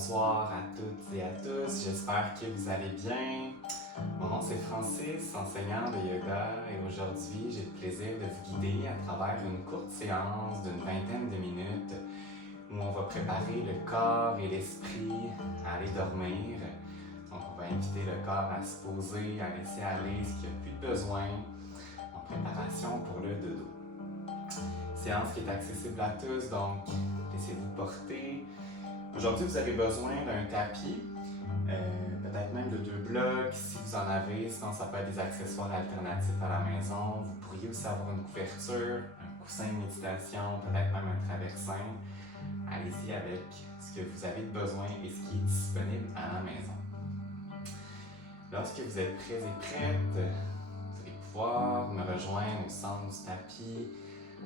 bonsoir à toutes et à tous, j'espère que vous allez bien. Mon nom c'est Francis, enseignant de yoga, et aujourd'hui j'ai le plaisir de vous guider à travers une courte séance d'une vingtaine de minutes où on va préparer le corps et l'esprit à aller dormir. Donc on va inviter le corps à se poser, à laisser aller ce qu'il n'y a plus de besoin en préparation pour le dodo. Séance qui est accessible à tous, donc laissez-vous porter. Aujourd'hui, vous avez besoin d'un tapis, peut-être même de 2 blocs si vous en avez, sinon ça peut être des accessoires alternatifs à la maison. Vous pourriez aussi avoir une couverture, un coussin de méditation, peut-être même un traversin. Allez-y avec ce que vous avez de besoin et ce qui est disponible à la maison. Lorsque vous êtes prêts et prêtes, vous allez pouvoir me rejoindre au centre du tapis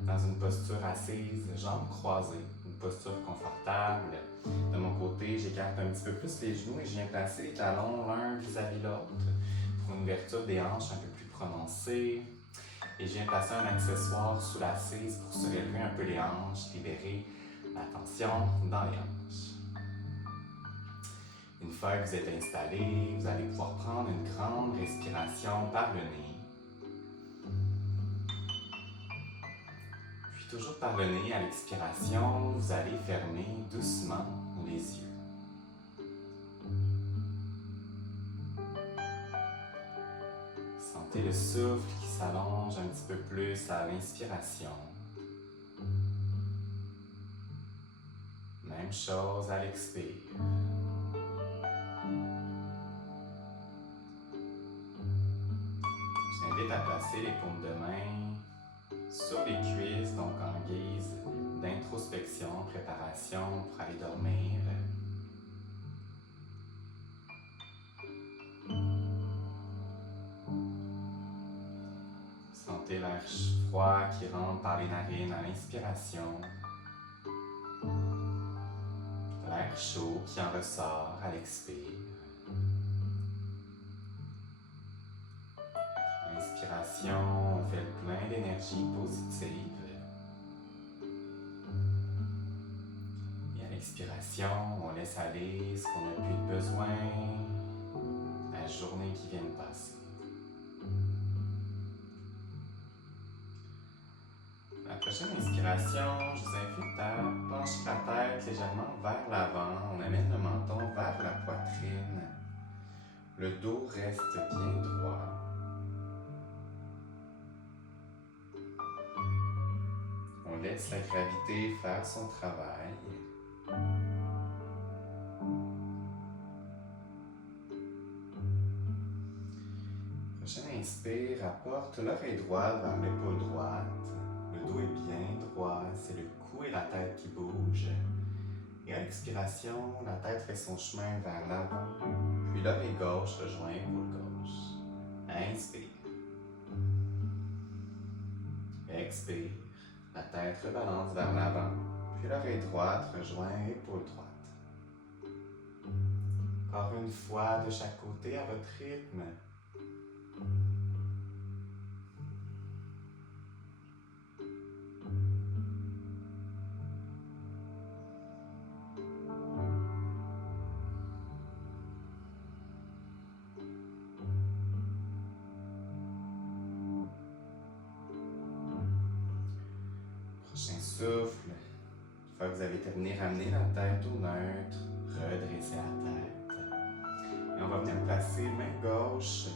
dans une posture assise, jambes croisées, une posture confortable. De mon côté, j'écarte un petit peu plus les genoux et je viens placer les talons l'un vis-à-vis l'autre pour une ouverture des hanches un peu plus prononcée. Et je viens placer un accessoire sous l'assise pour surélever un peu les hanches, libérer la tension dans les hanches. Une fois que vous êtes installé, vous allez pouvoir prendre une grande respiration par le nez. Toujours par le nez, à l'expiration, vous allez fermer doucement les yeux. Sentez le souffle qui s'allonge un petit peu plus à l'inspiration. Même chose à l'expire. Je vous invite à placer les paumes de main sur les cuisses, donc en guise d'introspection, préparation pour aller dormir. Sentez l'air froid qui rentre par les narines à l'inspiration. L'air chaud qui en ressort à l'expire. Inspiration, on fait le plein d'énergie positive. Et à l'expiration, on laisse aller ce qu'on n'a plus de besoin, la journée qui vient de passer. La prochaine inspiration, je vous invite à pencher la tête légèrement vers l'avant. On amène le menton vers la poitrine. Le dos reste bien droit. On laisse la gravité faire son travail. Prochaine inspire, apporte l'oreille droite vers l'épaule droite. Le dos est bien droit, c'est le cou et la tête qui bougent. Et à l'expiration, la tête fait son chemin vers l'avant, puis l'oreille gauche rejoint l'épaule gauche. Inspire. Expire. La tête rebalance vers l'avant, puis l'oreille droite rejoint l'épaule droite. Encore une fois de chaque côté à votre rythme. Prochain souffle. Une fois que vous avez terminé, ramenez la tête au neutre, redressez la tête. Et on va venir placer main gauche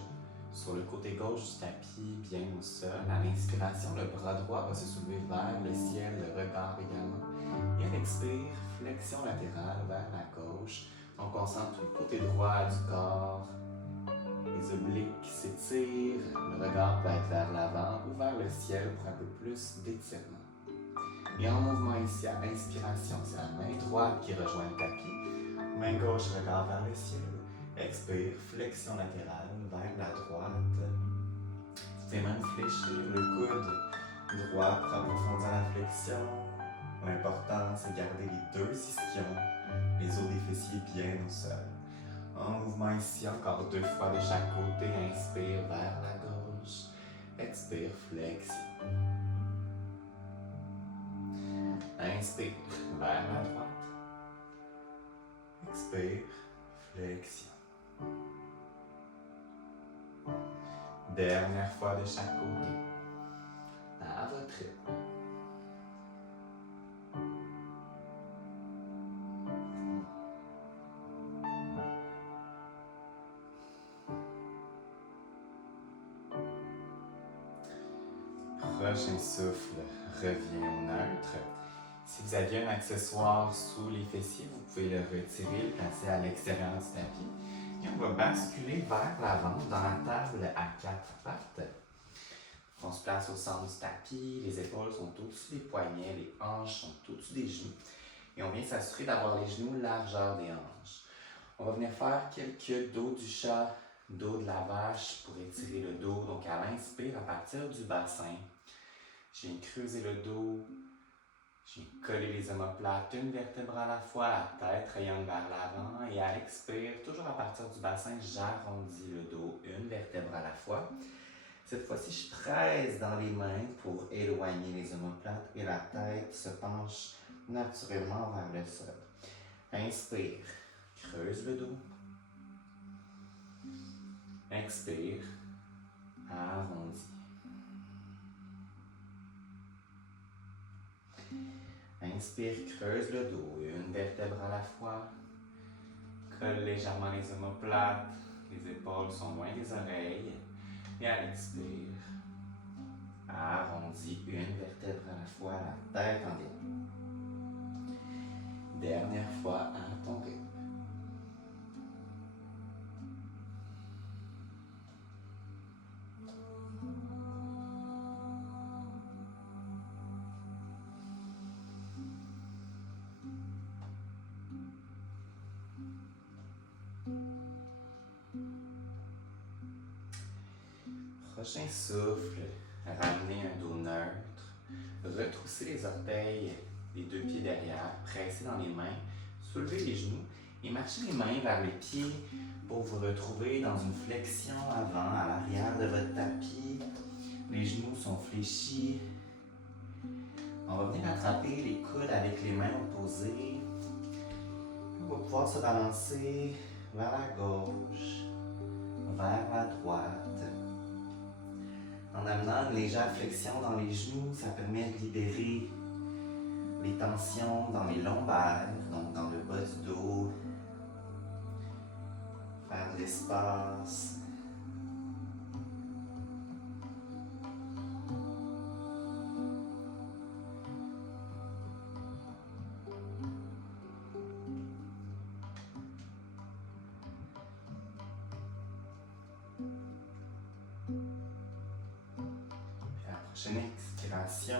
sur le côté gauche du tapis, bien au sol. À l'inspiration, le bras droit va se soulever vers le ciel, le regard également. Et à l'expire, flexion latérale vers la gauche. Donc on sent tout le côté droit du corps, les obliques qui s'étirent, le regard peut être vers l'avant ou vers le ciel pour un peu plus d'étirement. Et en mouvement ici, à l'inspiration, c'est la main droite qui rejoint le tapis. Main gauche, regard vers le ciel. Expire, flexion latérale vers la droite. Vous pouvez même fléchir le coude droit pour approfondir la flexion. L'important, c'est de garder les 2 ischions, les os des fessiers bien au sol. En mouvement ici, encore 2 fois de chaque côté. Inspire vers la gauche. Expire, flexion. Inspire vers la droite. Expire, flexion. Dernière fois de chaque côté. À votre rythme. Prochain souffle, revient au neutre. Si vous aviez un accessoire sous les fessiers, vous pouvez le retirer, le placer à l'extérieur du tapis. Et on va basculer vers l'avant dans la table à 4 pattes. On se place au centre du tapis, les épaules sont au-dessus des poignets, les hanches sont au-dessus des genoux. Et on vient s'assurer d'avoir les genoux largeur des hanches. On va venir faire quelques dos du chat, dos de la vache pour étirer le dos. Donc à l'inspire, à partir du bassin, je viens creuser le dos, je viens coller les omoplates, une vertèbre à la fois, la tête triangle vers l'avant. Et à l'expire, toujours à partir du bassin, j'arrondis le dos, une vertèbre à la fois. Cette fois-ci, je presse dans les mains pour éloigner les omoplates et la tête se penche naturellement vers le sol. Inspire, creuse le dos. Expire, arrondis. Inspire, creuse le dos, une vertèbre à la fois. Colle légèrement les omoplates, les épaules sont loin des oreilles. Et à l'expire, arrondis une vertèbre à la fois, la tête en ligne. Dernière fois à ton rythme. Prochain souffle, ramenez un dos neutre, retroussez les orteils, les deux pieds derrière, pressez dans les mains, soulevez les genoux et marchez les mains vers les pieds pour vous retrouver dans une flexion avant, à l'arrière de votre tapis. Les genoux sont fléchis. On va venir attraper les coudes avec les mains opposées. On va pouvoir se balancer vers la gauche, vers la droite. En amenant une légère flexion dans les genoux, ça permet de libérer les tensions dans les lombaires, donc dans le bas du dos. Faire de l'espace. Prochaine expiration,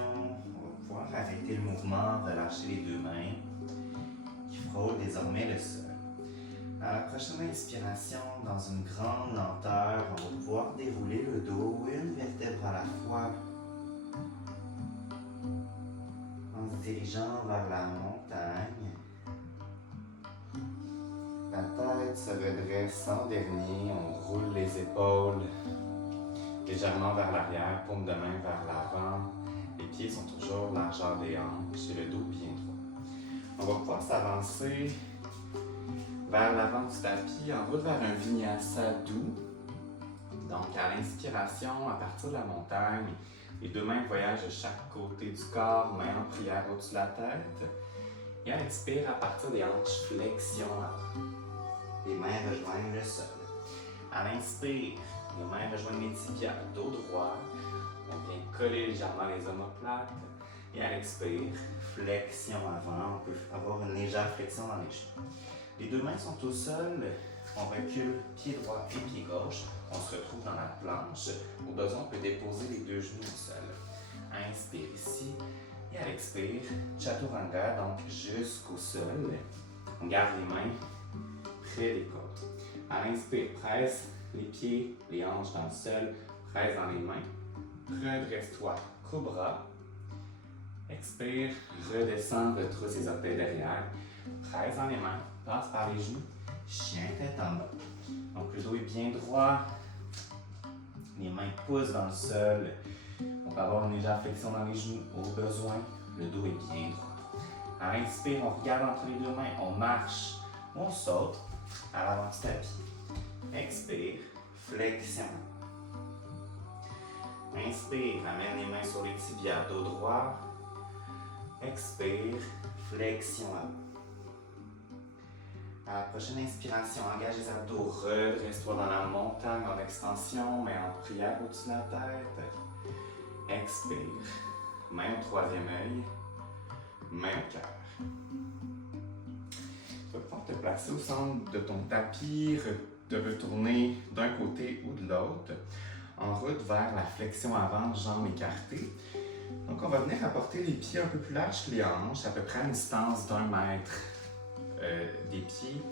on va pouvoir arrêter le mouvement, relâcher les deux mains qui frôlent désormais le sol. À la prochaine inspiration, dans une grande lenteur, on va pouvoir dérouler le dos, une vertèbre à la fois, en se dirigeant vers la montagne. La tête se redresse en dernier, on roule les épaules légèrement vers l'arrière, paume de main vers l'avant. Les pieds sont toujours largeur des hanches et le dos bien droit. On va pouvoir s'avancer vers l'avant du tapis en route vers un vinyasa doux. Donc à l'inspiration, à partir de la montagne, les deux mains voyagent de chaque côté du corps, main en prière au-dessus de la tête. Et à l'expire, à partir des hanches, flexion avant. Les mains rejoignent le sol. À l'inspire, les mains rejoignent les tibias, dos droit. On vient coller légèrement les omoplates. Et à l'expire, flexion avant. On peut avoir une légère flexion dans les genoux. Les deux mains sont au sol. On recule pied droit et pied gauche. On se retrouve dans la planche. Au besoin, on peut déposer les deux genoux au sol. Inspire ici. Et à l'expire, chaturanga, donc jusqu'au sol. On garde les mains près des côtes. À l'inspire, presse les pieds, les hanches dans le sol, presse dans les mains. Redresse-toi, cobra. Expire, redescends, retrousse les orteils derrière. Presse dans les mains, passe par les genoux. Chien tête en bas. Donc le dos est bien droit. Les mains poussent dans le sol. On peut avoir une légère flexion dans les genoux au besoin. Le dos est bien droit. À l'inspire, on regarde entre les deux mains, on marche On saute à l'avant du tapis. Expire, flexion. Inspire, amène les mains sur les tibias, dos droit. Expire, flexion avant. À la prochaine inspiration, engage les abdos, redresse-toi dans la montagne en extension, main en prière au-dessus de la tête. Expire, main au troisième œil, main au cœur. Tu vas pouvoir te placer au centre de ton tapis, te retourner d'un côté ou de l'autre, en route vers la flexion avant, jambes écartées. Donc on va venir apporter les pieds un peu plus larges que les hanches, à peu près à une distance d'1 mètre des pieds.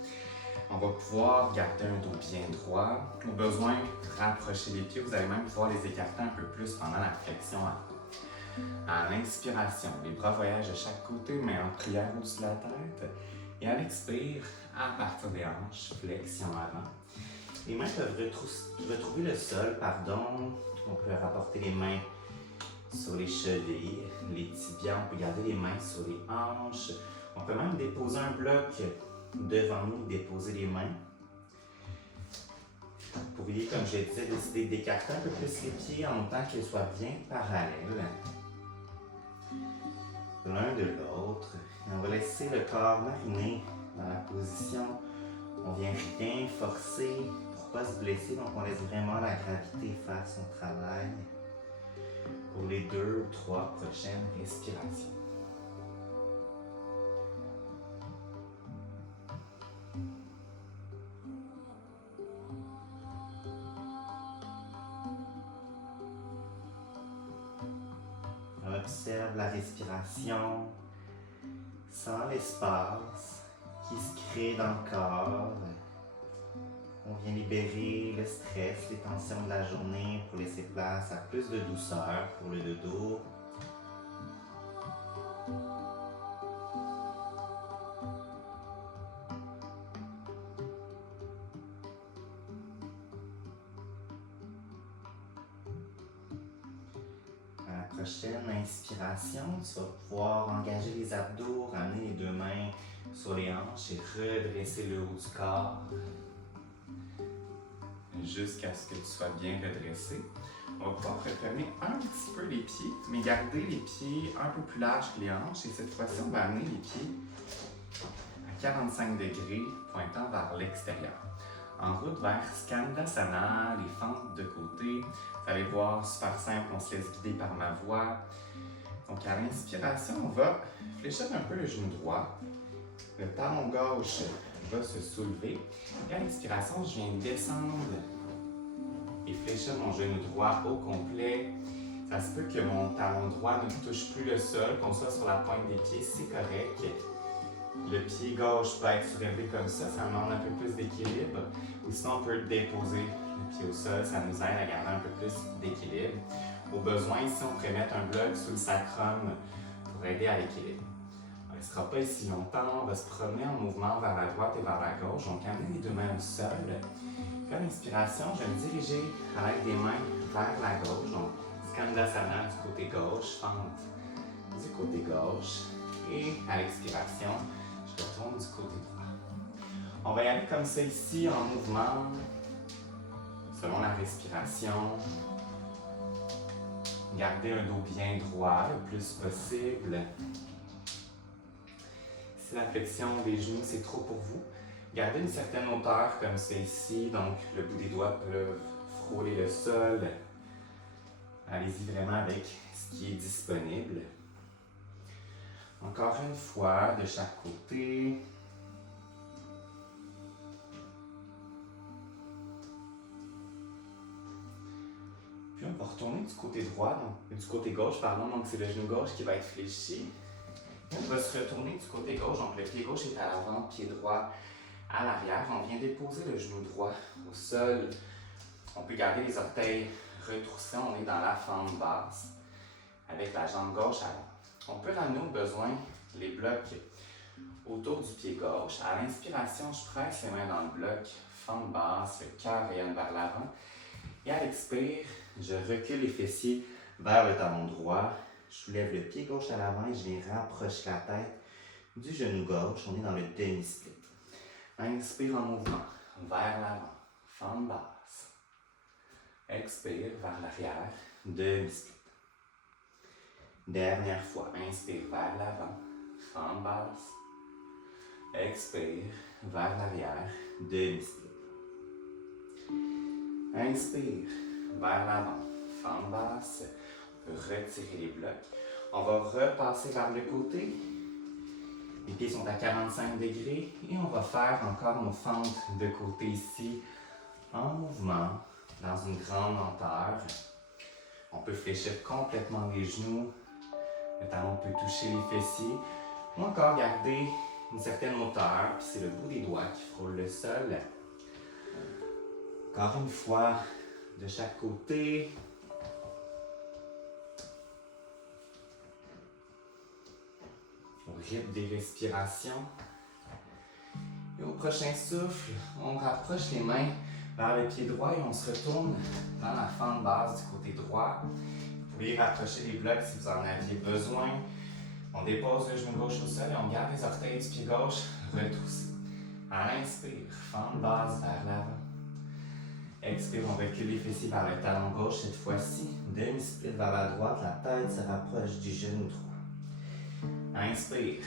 On va pouvoir garder un dos bien droit. Au besoin, rapprocher les pieds. Vous allez même pouvoir les écarter un peu plus pendant la flexion avant. À l'inspiration, les bras voyagent de chaque côté, mais en prière au-dessus de la tête. Et à l'expire, à partir des hanches, flexion avant. Les mains peuvent retrouver le sol, pardon. On peut rapporter les mains sur les chevilles, les tibias. On peut garder les mains sur les hanches. On peut même déposer un bloc devant nous, déposer les mains. Vous pourriez, comme je disais, décider d'écarter un peu plus les pieds en même temps qu'ils soient bien parallèles l'un de l'autre. Et on va laisser le corps mariner dans la position. On vient rien forcer pour ne pas se blesser, donc on laisse vraiment la gravité faire son travail pour les 2 ou 3 prochaines respirations. On observe la respiration sans l'espace qui se crée dans le corps. On vient libérer le stress, les tensions de la journée pour laisser place à plus de douceur pour le dodo. À la prochaine inspiration, tu vas pouvoir engager les abdos, ramener les 2 mains sur les hanches et redresser le haut du corps jusqu'à ce que tu sois bien redressé. On va pouvoir refermer un petit peu les pieds, mais garder les pieds un peu plus larges que les hanches. Et cette fois-ci, on va amener les pieds à 45 degrés, pointant vers l'extérieur. En route vers Skandasana, les fentes de côté. Vous allez voir, super simple, on se laisse guider par ma voix. Donc à l'inspiration, on va fléchir un peu le genou droit. Le talon gauche va se soulever. Et à l'expiration, je viens descendre et fléchir mon genou droit au complet. Ça se peut que mon talon droit ne touche plus le sol, qu'on soit sur la pointe des pieds, c'est correct. Le pied gauche peut être surélevé comme ça demande un peu plus d'équilibre. Ou sinon, on peut déposer le pied au sol, ça nous aide à garder un peu plus d'équilibre. Au besoin, ici, on pourrait mettre un bloc sous le sacrum pour aider à l'équilibre. On ne restera pas ici longtemps, on va se promener en mouvement vers la droite et vers la gauche. Donc, amener les 2 mains au sol. Puis à l'inspiration, je vais me diriger à l'aide des mains vers la gauche. Donc, Skandasana du côté gauche, fente du côté gauche. Et à l'expiration, je retourne du côté droit. On va y aller comme ça ici, en mouvement, selon la respiration. Gardez un dos bien droit le plus possible. Si la flexion des genoux, c'est trop pour vous, gardez une certaine hauteur comme ça ici. Donc, le bout des doigts peuvent frôler le sol. Allez-y vraiment avec ce qui est disponible. Encore une fois, de chaque côté. Puis on va retourner du côté droit, donc, du côté gauche, pardon, donc c'est le genou gauche qui va être fléchi. On va se retourner du côté gauche, donc le pied gauche est à l'avant, pied droit à l'arrière. On vient déposer le genou droit au sol. On peut garder les orteils retroussés, on est dans la fente basse, avec la jambe gauche à l'avant. On peut ramener au besoin les blocs autour du pied gauche. À l'inspiration, je presse les mains dans le bloc, fente basse, le cœur rayonne vers l'avant. Et à l'expire, je recule les fessiers vers le talon droit. Je soulève le pied gauche à l'avant et je viens rapprocher la tête du genou gauche. On est dans le demi-split. Inspire en mouvement, vers l'avant, fente basse. Expire vers l'arrière, demi-split. Dernière fois, inspire vers l'avant, fente basse. Expire vers l'arrière, demi-split. Inspire vers l'avant, fente basse. Retirer les blocs. On va repasser vers le côté. Les pieds sont à 45 degrés et on va faire encore nos fentes de côté ici en mouvement dans une grande lenteur. On peut fléchir complètement les genoux. Le talon peut toucher les fessiers ou encore garder une certaine hauteur. Puis c'est le bout des doigts qui frôle le sol. Encore une fois, de chaque côté. Au rythme des respirations. Et au prochain souffle, on rapproche les mains vers le pied droit et on se retourne dans la fente basse du côté droit. Vous pouvez rapprocher les blocs si vous en aviez besoin. On dépose le genou gauche au sol et on garde les orteils du pied gauche retroussés. À l'inspire, fente basse vers l'avant. Expire, on recule les fessiers vers le talon gauche cette fois-ci. Demi-split vers la droite, la tête se rapproche du genou droit. Inspire,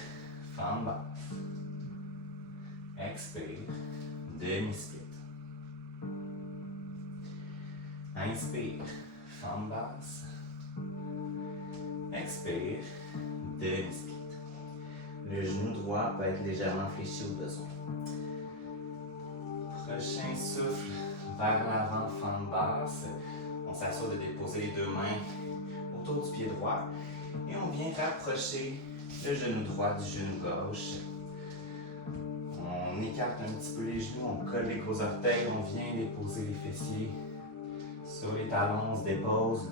fente basse. Expire, demi-split. Inspire, fente basse. Expire, demi-split. Le genou droit peut être légèrement fléchi au besoin. Prochain souffle, vers l'avant, fente basse. On s'assure de déposer les deux mains autour du pied droit et on vient rapprocher le genou droit du genou gauche. On écarte un petit peu les genoux, on colle les gros orteils, on vient déposer les fessiers sur les talons, on se dépose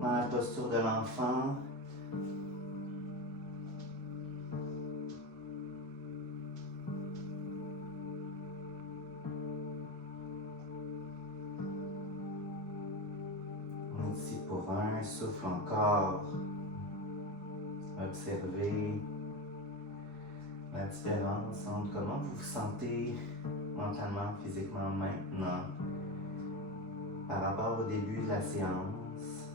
dans la posture de l'enfant. On est ici pour un souffle encore. Observez la différence entre comment vous vous sentez mentalement, physiquement maintenant par rapport au début de la séance.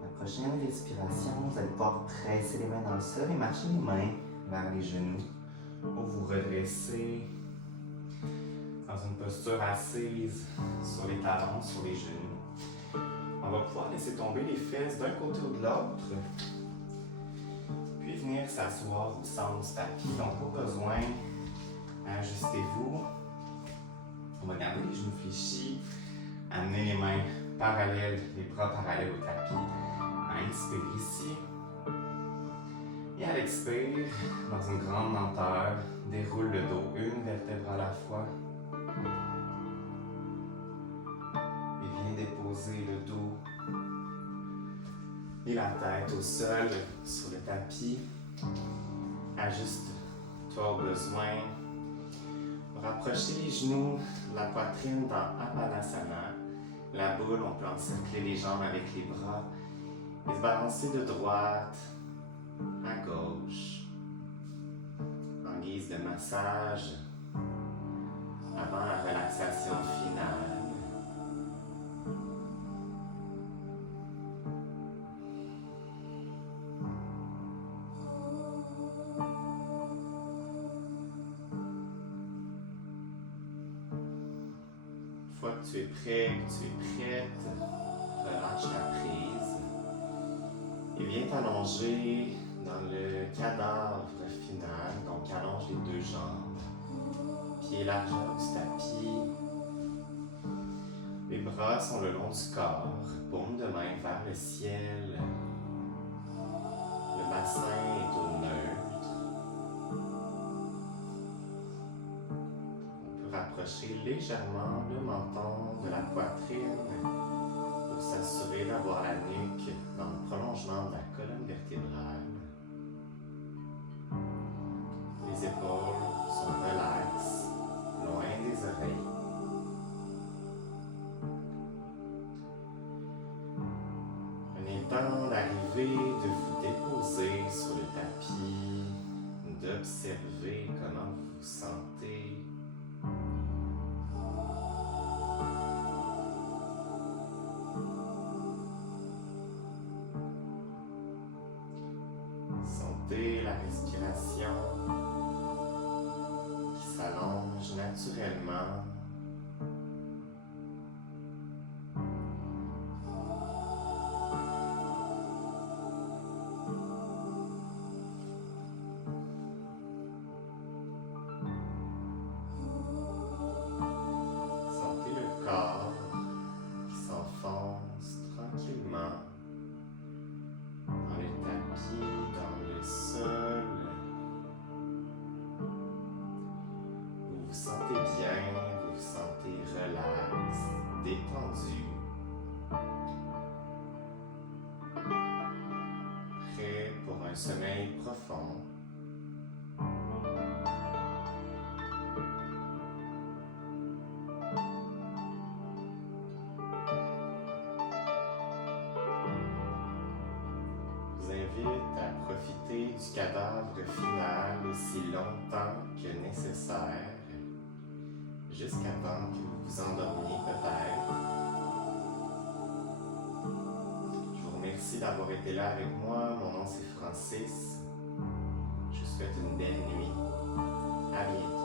La prochaine respiration, vous allez pouvoir presser les mains dans le sol et marcher les mains vers les genoux pour vous redresser dans une posture assise sur les talons, sur les genoux. On va pouvoir laisser tomber les fesses d'un côté ou de l'autre, puis venir s'asseoir au centre du tapis. Donc, pas besoin, ajustez-vous. On va garder les genoux fléchis, amener les mains parallèles, les bras parallèles au tapis. Inspire ici. Et à l'expire, dans une grande lenteur, déroule le dos une vertèbre à la fois. Déposer le dos et la tête au sol, sur le tapis. Ajuste-toi au besoin. Rapprocher les genoux de la poitrine dans Apanasana. La boule, on peut encercler les jambes avec les bras et se balancer de droite à gauche en guise de massage avant la relaxation finale. Une fois que tu es prêt, que tu es prête, relâche la prise et viens t'allonger dans le cadavre final. Donc allonge les deux jambes, pieds largeur du tapis. Les bras sont le long du corps, paume de main vers le ciel. Le bassin est au neutre. Rapprocher légèrement le menton de la poitrine pour s'assurer d'avoir la nuque dans le prolongement de la colonne vertébrale. Les épaules sont relaxes, loin des oreilles. Prenez le temps d'arriver, de vous déposer poser sur le tapis, d'observer comment vous vous sentez. Sentez la respiration qui s'allonge naturellement. Sentez le corps qui s'enfonce tranquillement dans le tapis, dans le sol. Vous vous sentez bien, vous vous sentez relax, détendu, prêt pour un sommeil profond. Je vous invite à profiter du cadavre final aussi longtemps que nécessaire, jusqu'à temps que vous vous endormiez peut-être. Je vous remercie d'avoir été là avec moi. Mon nom c'est Francis. Je vous souhaite une belle nuit. À bientôt.